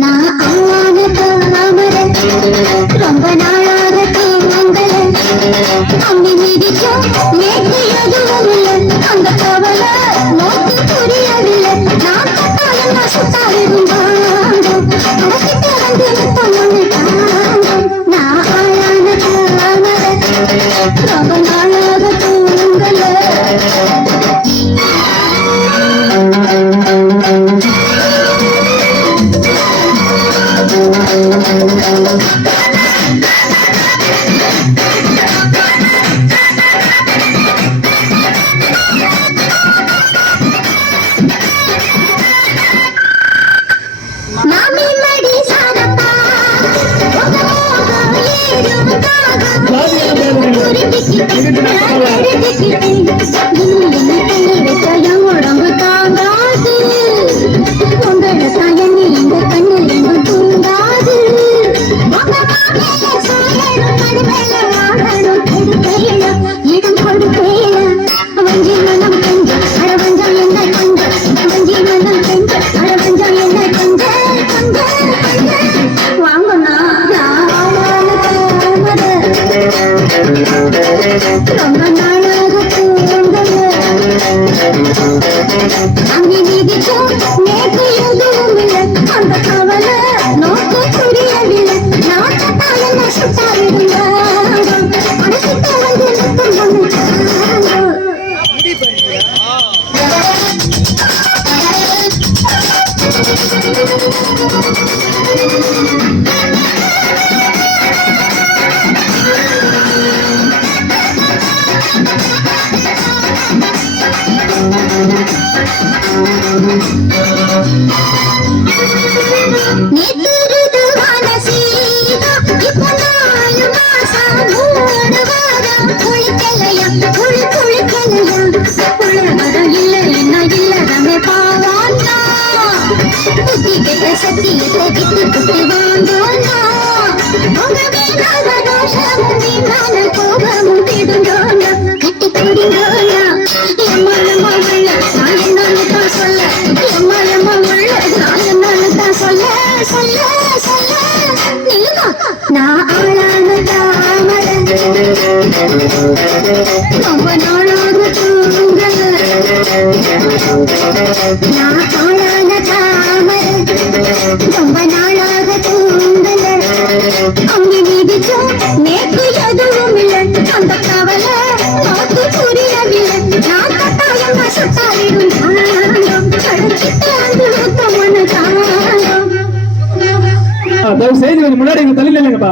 நான் ஆளான தாமரை ரொம்ப நாளாக தாமங்கல அம்மி மிதிச்சோம் நேற்று எதுவும் இல்லை அந்த கவலை நோக்கி புரியவில்லை நான் கட்டாயம் நான் சுத்தாவிடும் அடக்கிட்ட வந்து முத்தம் நான் ஆளான தாமரை ரொம்ப நாளாக தாமங்கல உடம்பு தாங்காது உங்களோட தயனி இந்த கண்ணு ரெண்டும் தூங்காது இடம் கொடுப்பேல வஞ்சி மனம் கஞ்ச அடவஞ்சம் என்ன கஞ்ச வஞ்சி மனம் கஞ்ச அடவஞ்சம் என்ன கஞ்ச கஞ்ச வாங்கண்ணா ரொம்ப நாளாக தூங்கல அங்கே நீதிச்சோம் நேற்று எதுவும் இல்லை அந்த கவலை நோக்கு புரியவில்லை நான் கட்டாயம் சுட்டாவிடுங்க அடக்கிட்ட வந்து நிற்கும் சத்தியத்தை விட்டு விட்டு வாங்கோனா கோபமும் திடுங்கோனா கட்டி குடிங்கோனா எம்மலமா உள்ள நான் என்னன்னு தான் சொல்ல எம்மலமா உள்ள நான் என்னன்னு தான் சொல்ல சொல்ல சொல்ல நிலுமா நான் ஆளான தாமரை ரொம்ப நாளாக தூங்கல நான் ஆளான தாமரை ரொம்ப நாளாக தூங்கல அங்கே நீதிச்சோம் நேற்று எதுவும் இல்லை அந்த கவலை நோக்கு புரியவில்லை நான் கட்டாயம் சுட்டாவிடும் கடைக்கிட்ட வந்து முத்தமான தயவு செய்து முன்னாடி தள்ளி இல்லைங்கப்பா.